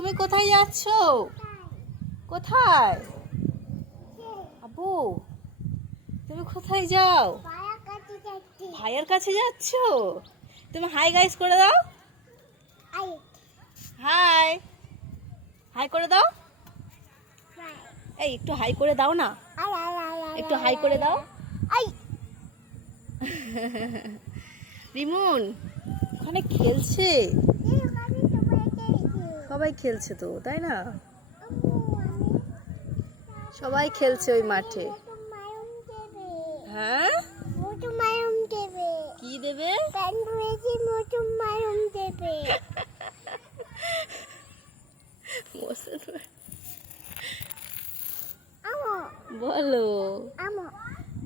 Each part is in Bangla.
তুমি কোথায় যাচ্ছ? কোথায়? আবু তুমি কোথায় যাও? ভাইয়ের কাছে যাচ্ছ? তুমি হাই গাইস করে দাও। হাই হাই করে দাও। এই একটু হাই করে দাও না। একটু হাই করে দাও। রিমন ওখানে খেলছে। সবাই খেলছে তো তাই না? সবাই খেলছে ওই মাঠে। হ্যাঁ? কি দেবে? বলো।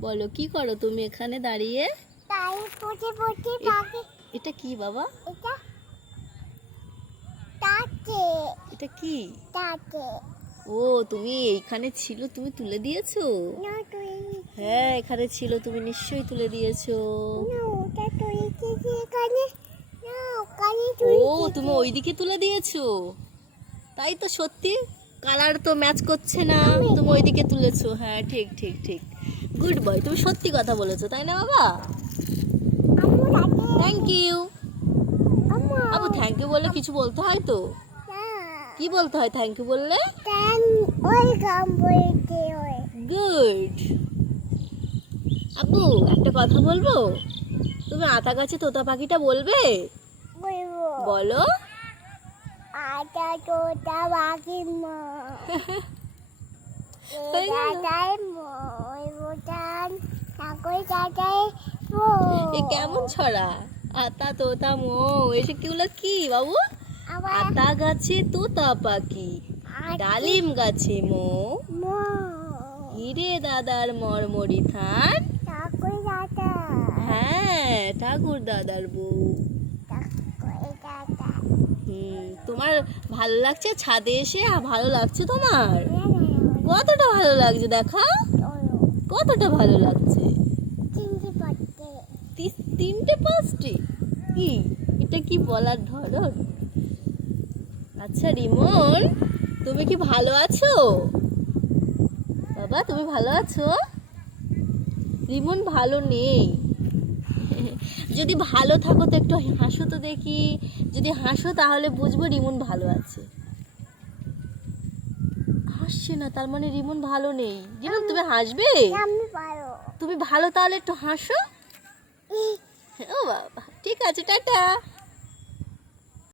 বলো কি করো তুমি এখানে দাঁড়িয়ে? এটা কি বাবা? এটা কি? ও তুমি এইখানে ছিল তুমি তুলে দিয়েছ? হ্যাঁ এখানে ছিল তুমি নিশ্চয়ই তুলে দিয়েছ। ও তুমি ওইদিকে তুলে দিয়েছ? তাই তো সত্যি কালার তো ম্যাচ করছে না। তুমি ওইদিকে তুলেছো। হ্যাঁ ঠিক ঠিক ঠিক। গুড বয় তুমি সত্যি কথা বলেছ তাই না বাবা? Thank you Abu thank you বলে কিছু বলতে হয় তো? কি বলতে হয়? থ্যাংক ইউ বললে? গুড আবু একটা কথা বলব? তুমি আতা গাছে তোতা পাখিটা বলবে? বলো। মা। কেমন ছড়া? আতা তোতা মো এসব কিগুলো কি বাবু? আতা গাছে তোতা পাখি ডালিম গাছে মো। হিরে দাদার মরমরি থান। ঠাকুর হ্যাঁ ঠাকুর দাদার বউ। তোমার ভালো লাগছে ছাদে এসে? আ, ভালো লাগছে তোমার? কতটা ভালো লাগছে দেখা? কতটা ভালো লাগছে? তিনটে পাঁচটি? কি? এটা কি বলার ধরন? আচ্ছা রিমন তুমি কি ভালো আছো? বাবা তুমি ভালো আছো? রিমন ভালো নেই। যদি ভালো থাকো তো একটু হাসো তো দেখি। যদি হাসো তাহলে বুঝব রিমন ভালো আছে। হাসছে না তার মানে রিমন ভালো নেই। রিমন তুমি হাসবে? তুমি ভালো তাহলে একটু হাসো। ও বাবা ঠিক আছে টাটা।